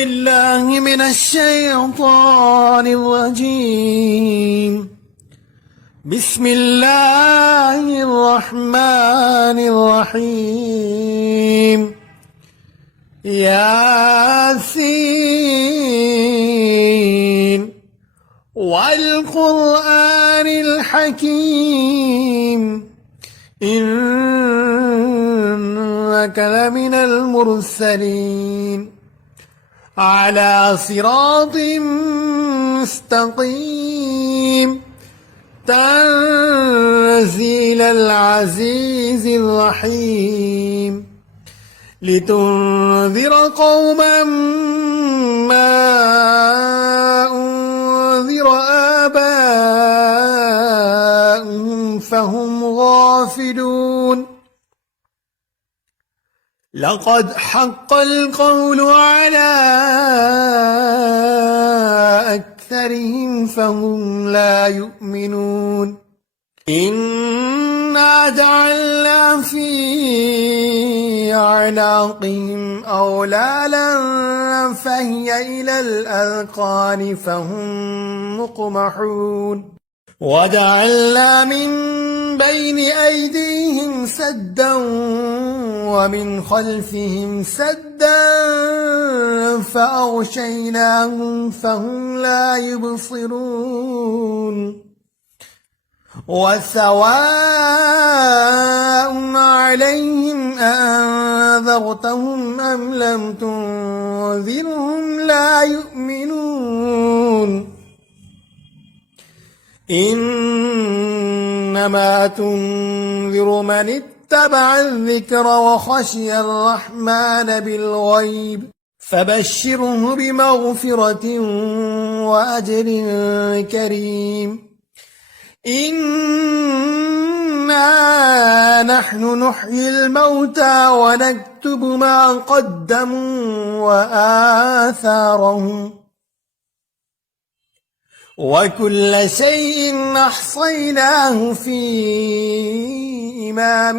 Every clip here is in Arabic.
بالله من الشيطان الرجيم. بسم الله الرحمن الرحيم. ياسين والقرآن الحكيم إنك لمن المرسلين على صراط مستقيم تنزيل العزيز الرحيم لتنذر قوما ما أنذر آباؤهم فهم غافلون. لقد حق القول على أكثرهم فهم لا يؤمنون. إنا جعلنا في أعناقهم أغلالا فهي إلى الأذقان فهم مقمحون. وجعلنا من بين أيديهم سدا ومن خلفهم سدا فأغشيناهم فهم لا يبصرون. وسواء عليهم أأنذرتهم أم لم تنذرهم لا يؤمنون. إنما تنذر من اتبع الذكر وخشي الرحمن بالغيب فبشره بمغفرة وأجر كريم. إنا نحن نحيي الموتى ونكتب ما قدموا وآثارهم وكل شيء أحصيناه في إمام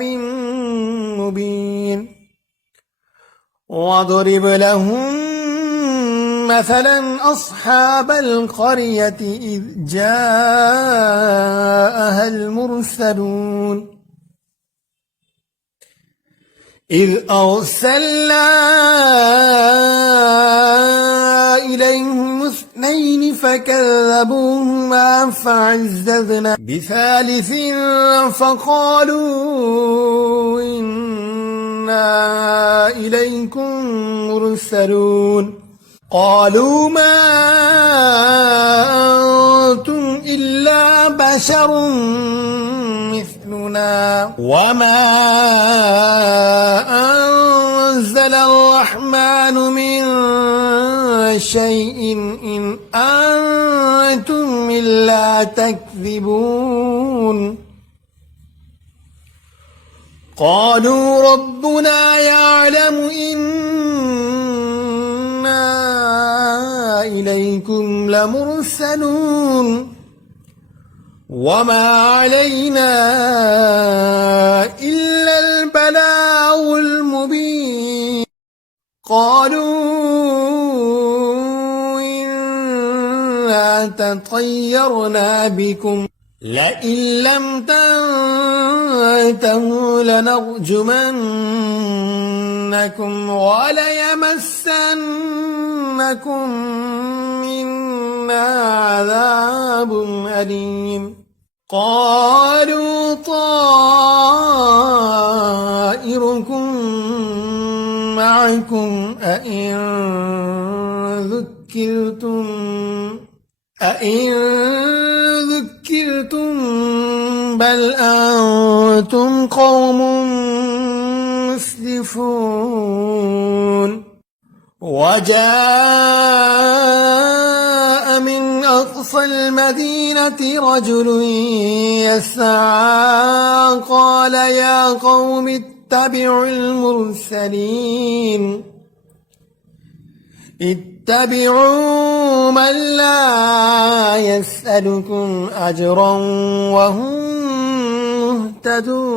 مبين. واضرب لهم مثلا أصحاب القرية إذ جاءها المرسلون إذ أرسلنا إليهم اثنين فكذبوهما فعززنا بثالث فقالوا إنا إليكم مرسلون. قالوا ما أنتم إلا بشر مثلنا وما أنزل الرحمن من شيء إن أنتم إلا تكذبون. قالوا ربنا يعلم إنا إليكم لمرسلون وما علينا إلا البلاغ المبين. قالوا إنا تطيرنا بكم لئن لم تنتهوا لنرجمنكم وليمسنكم منا عذاب أليم. قالوا طائركم معكم أئن ذكرتم بل أنتم قوم مسرفون. وجاء من أقصى المدينة رجل يسعى قال يا قوم اتبعوا المرسلين اتبعوا من لا يسألكم أجرا وهم مهتدون.